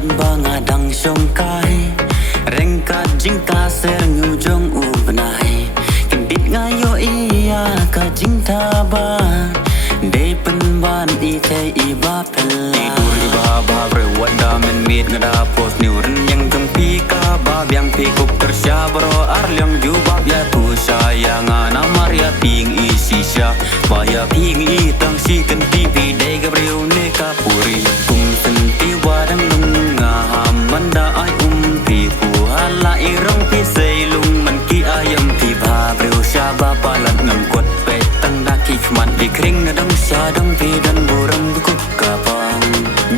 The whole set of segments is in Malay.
ban bangadang songkai rengka jingka sernu jong ubnai kendit ngayo iya ka jingta ba de penban ite iba pella tidur iba ba brewada men mit ngada pos niuren yang tempi ka ba yang pikup kersya bro arlyang jubab ya tu sayang ana maria ping isisya baya ping itang si kenti pide gabriu ne kapuri kum senti wadang lunga manda ai pi pu hala irong pi seilung man ki ayam pi ba breu syaba palat ngam kot petang daki khman di kring nadang syadang pi dan buram ku kapang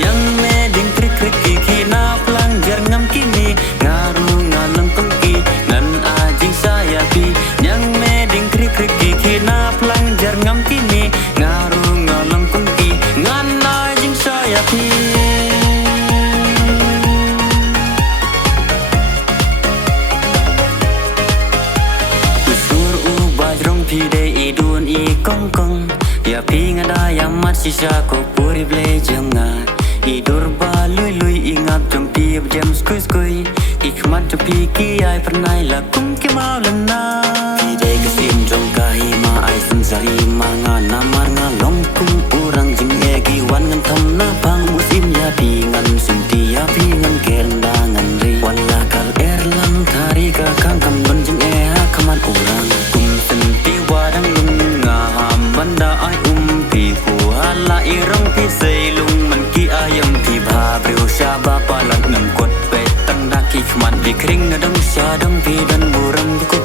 nyang me ding krik krik ki khina plang jar ngam kini ngaru ngalang tongki ngan ajing saya pi nyang me ding krik krik ki khina plang jar ngam kini ngaru ngalang tongki ngan ajing saya pi pide idun I kong kong ya pi ngada ya mat sisa ko puri ble jenga idur ba lui lui ingap jom pi jam skui skui ikmat pi ki ai pernai la kum ke mau lena pide kesim jong kai ma ai sensari manga namar ngalong kum urang jing egi wan ngan tham na bang musim ya pi ngan sinti ya pi ngan kerna ngan ri wala kal erlang thari ka kang kam don jing e ha kaman urang wadang lunga manda ai pi pu hala irong pi seilung man ki ayam pi ba breu syaba palat ngam kot petang daki khman di kring nadang syadang pi dan buram ku